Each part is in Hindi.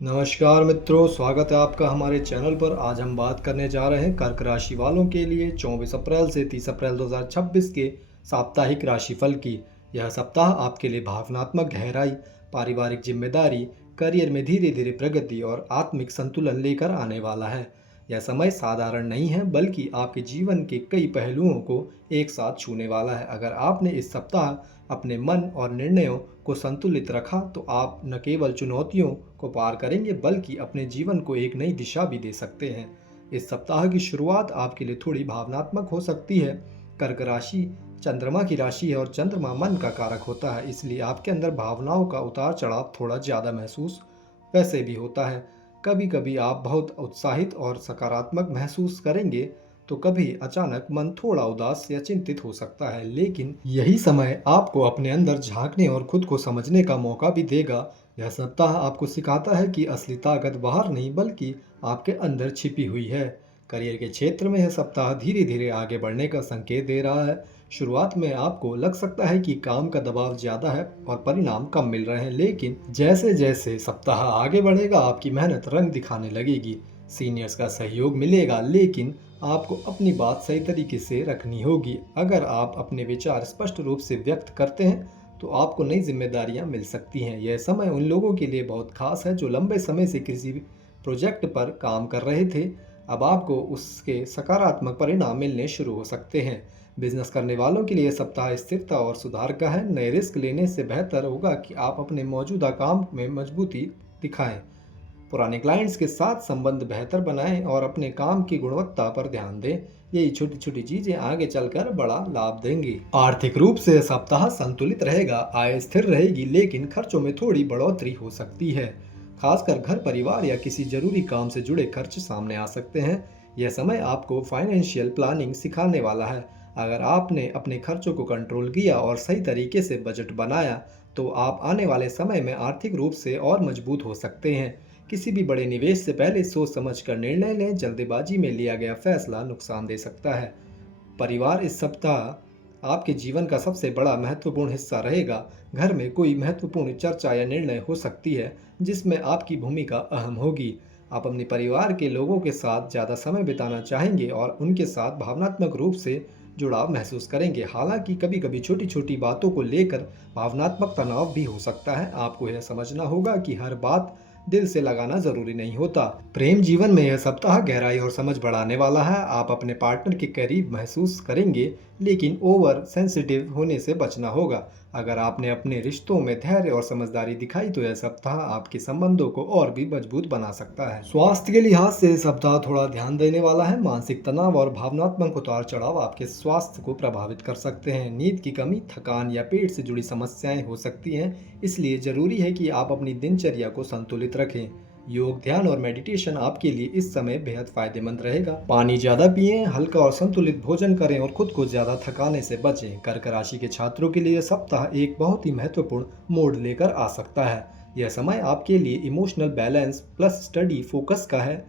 नमस्कार मित्रों, स्वागत है आपका हमारे चैनल पर। आज हम बात करने जा रहे हैं कर्क राशि वालों के लिए 24 अप्रैल से 30 अप्रैल 2026 के साप्ताहिक राशिफल की। यह सप्ताह आपके लिए भावनात्मक गहराई, पारिवारिक जिम्मेदारी, करियर में धीरे धीरे प्रगति और आत्मिक संतुलन लेकर आने वाला है। यह समय साधारण नहीं है, बल्कि आपके जीवन के कई पहलुओं को एक साथ छूने वाला है। अगर आपने इस सप्ताह अपने मन और निर्णयों को संतुलित रखा तो आप न केवल चुनौतियों को पार करेंगे, बल्कि अपने जीवन को एक नई दिशा भी दे सकते हैं। इस सप्ताह की शुरुआत आपके लिए थोड़ी भावनात्मक हो सकती है। कर्क राशि चंद्रमा की राशि है और चंद्रमा मन का कारक होता है, इसलिए आपके अंदर भावनाओं का उतार चढ़ाव थोड़ा ज़्यादा महसूस वैसे भी होता है। कभी कभी आप बहुत उत्साहित और सकारात्मक महसूस करेंगे, तो कभी अचानक मन थोड़ा उदास या चिंतित हो सकता है, लेकिन यही समय आपको अपने अंदर झांकने और खुद को समझने का मौका भी देगा। यह सप्ताह आपको सिखाता है कि असली ताकत बाहर नहीं, बल्कि आपके अंदर छिपी हुई है। करियर के क्षेत्र में यह सप्ताह धीरे धीरे आगे बढ़ने का संकेत दे रहा है। शुरुआत में आपको लग सकता है कि काम का दबाव ज़्यादा है और परिणाम कम मिल रहे हैं, लेकिन जैसे जैसे सप्ताह आगे बढ़ेगा आपकी मेहनत रंग दिखाने लगेगी। सीनियर्स का सहयोग मिलेगा, लेकिन आपको अपनी बात सही तरीके से रखनी होगी। अगर आप अपने विचार स्पष्ट रूप से व्यक्त करते हैं तो आपको नई जिम्मेदारियां मिल सकती हैं। यह समय उन लोगों के लिए बहुत खास है जो लंबे समय से किसी भी प्रोजेक्ट पर काम कर रहे थे। अब आपको उसके सकारात्मक परिणाम मिलने शुरू हो सकते हैं। बिजनेस करने वालों के लिए सप्ताह स्थिरता और सुधार का है। नए रिस्क लेने से बेहतर होगा कि आप अपने मौजूदा काम में मजबूती दिखाएं। पुराने क्लाइंट्स के साथ संबंध बेहतर बनाएं और अपने काम की गुणवत्ता पर ध्यान दें। यही छोटी छोटी चीजें आगे चलकर बड़ा लाभ देंगी। आर्थिक रूप से सप्ताह संतुलित रहेगा, आय स्थिर रहेगी, लेकिन खर्चों में थोड़ी बढ़ोतरी हो सकती है। खासकर घर परिवार या किसी जरूरी काम से जुड़े खर्च सामने आ सकते हैं। यह समय आपको फाइनेंशियल प्लानिंग सिखाने वाला है। अगर आपने अपने खर्चों को कंट्रोल किया और सही तरीके से बजट बनाया, तो आप आने वाले समय में आर्थिक रूप से और मजबूत हो सकते हैं। किसी भी बड़े निवेश से पहले सोच समझ कर निर्णय लें। जल्दबाजी में लिया गया फैसला नुकसान दे सकता है। परिवार इस सप्ताह आपके जीवन का सबसे बड़ा महत्वपूर्ण हिस्सा रहेगा। घर में कोई महत्वपूर्ण चर्चा या निर्णय हो सकती है जिसमें आपकी भूमिका अहम होगी। आप अपने परिवार के लोगों के साथ ज़्यादा समय बिताना चाहेंगे और उनके साथ भावनात्मक रूप से जुड़ाव महसूस करेंगे। हालांकि कभी कभी छोटी छोटी बातों को लेकर भावनात्मक तनाव भी हो सकता है। आपको यह समझना होगा कि हर बात दिल से लगाना जरूरी नहीं होता। प्रेम जीवन में यह सप्ताह गहराई और समझ बढ़ाने वाला है। आप अपने पार्टनर के करीब महसूस करेंगे, लेकिन ओवर सेंसिटिव होने से बचना होगा। अगर आपने अपने रिश्तों में धैर्य और समझदारी दिखाई तो यह सप्ताह आपके संबंधों को और भी मजबूत बना सकता है। स्वास्थ्य के लिहाज से सप्ताह थोड़ा ध्यान देने वाला है। मानसिक तनाव और भावनात्मक उतार चढ़ाव आपके स्वास्थ्य को प्रभावित कर सकते हैं। नींद की कमी, थकान या पेट से जुड़ी समस्याएं हो सकती हैं, इसलिए जरूरी है कि आप अपनी दिनचर्या को संतुलित रखें। योग, ध्यान और मेडिटेशन आपके लिए इस समय बेहद फायदेमंद रहेगा। पानी ज्यादा पिएं, हल्का और संतुलित भोजन करें और खुद को ज्यादा थकाने से बचें। कर्क राशि के छात्रों के लिए यह सप्ताह एक बहुत ही महत्वपूर्ण मोड़ लेकर आ सकता है। यह समय आपके लिए emotional balance plus study focus का है।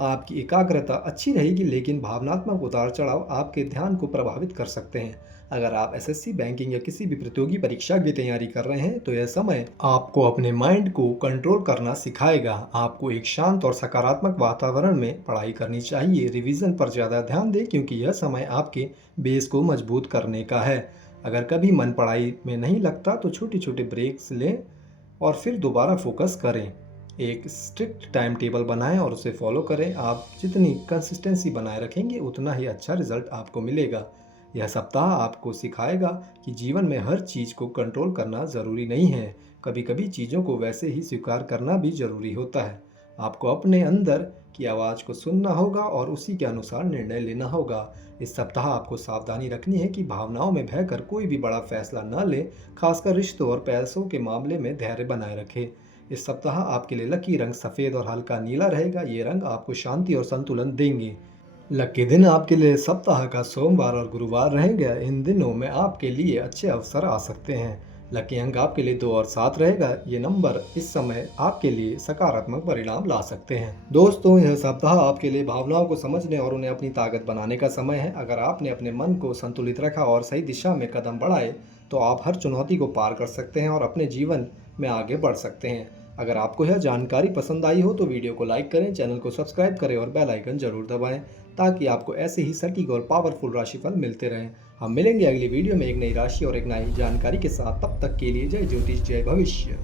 आपकी एकाग्रता अच्छी रहेगी, लेकिन भावनात्मक उतार चढ़ाव आपके ध्यान को प्रभावित कर सकते हैं। अगर आप एसएससी, बैंकिंग या किसी भी प्रतियोगी परीक्षा की तैयारी कर रहे हैं तो यह समय आपको अपने माइंड को कंट्रोल करना सिखाएगा। आपको एक शांत और सकारात्मक वातावरण में पढ़ाई करनी चाहिए। रिवीजन पर ज़्यादा ध्यान दें, क्योंकि यह समय आपके बेस को मजबूत करने का है। अगर कभी मन पढ़ाई में नहीं लगता तो छोटे छोटे ब्रेक्स लें और फिर दोबारा फोकस करें। एक स्ट्रिक्ट टाइम टेबल बनाएं और उसे फॉलो करें। आप जितनी कंसिस्टेंसी बनाए रखेंगे, उतना ही अच्छा रिजल्ट आपको मिलेगा। यह सप्ताह आपको सिखाएगा कि जीवन में हर चीज़ को कंट्रोल करना ज़रूरी नहीं है। कभी कभी चीज़ों को वैसे ही स्वीकार करना भी ज़रूरी होता है। आपको अपने अंदर की आवाज़ को सुनना होगा और उसी के अनुसार निर्णय लेना होगा। इस सप्ताह आपको सावधानी रखनी है कि भावनाओं में बहकर कोई भी बड़ा फैसला न लें। खासकर रिश्तों और पैसों के मामले में धैर्य बनाए रखें। इस सप्ताह आपके लिए लकी रंग सफ़ेद और हल्का नीला रहेगा। ये रंग आपको शांति और संतुलन देंगे। लकी दिन आपके लिए सप्ताह का सोमवार और गुरुवार रहेगा। इन दिनों में आपके लिए अच्छे अवसर आ सकते हैं। लकी अंक आपके लिए 2 और 7 रहेगा। ये नंबर इस समय आपके लिए सकारात्मक परिणाम ला सकते हैं। दोस्तों, यह सप्ताह आपके लिए भावनाओं को समझने और उन्हें अपनी ताकत बनाने का समय है। अगर आपने अपने मन को संतुलित रखा और सही दिशा में कदम बढ़ाए तो आप हर चुनौती को पार कर सकते हैं और अपने जीवन में आगे बढ़ सकते हैं। अगर आपको यह जानकारी पसंद आई हो तो वीडियो को लाइक करें, चैनल को सब्सक्राइब करें और बेल आइकन जरूर दबाएं ताकि आपको ऐसे ही सटीक और पावरफुल राशिफल मिलते रहें। हम मिलेंगे अगली वीडियो में एक नई राशि और एक नई जानकारी के साथ। तब तक के लिए जय ज्योतिष जय भविष्य।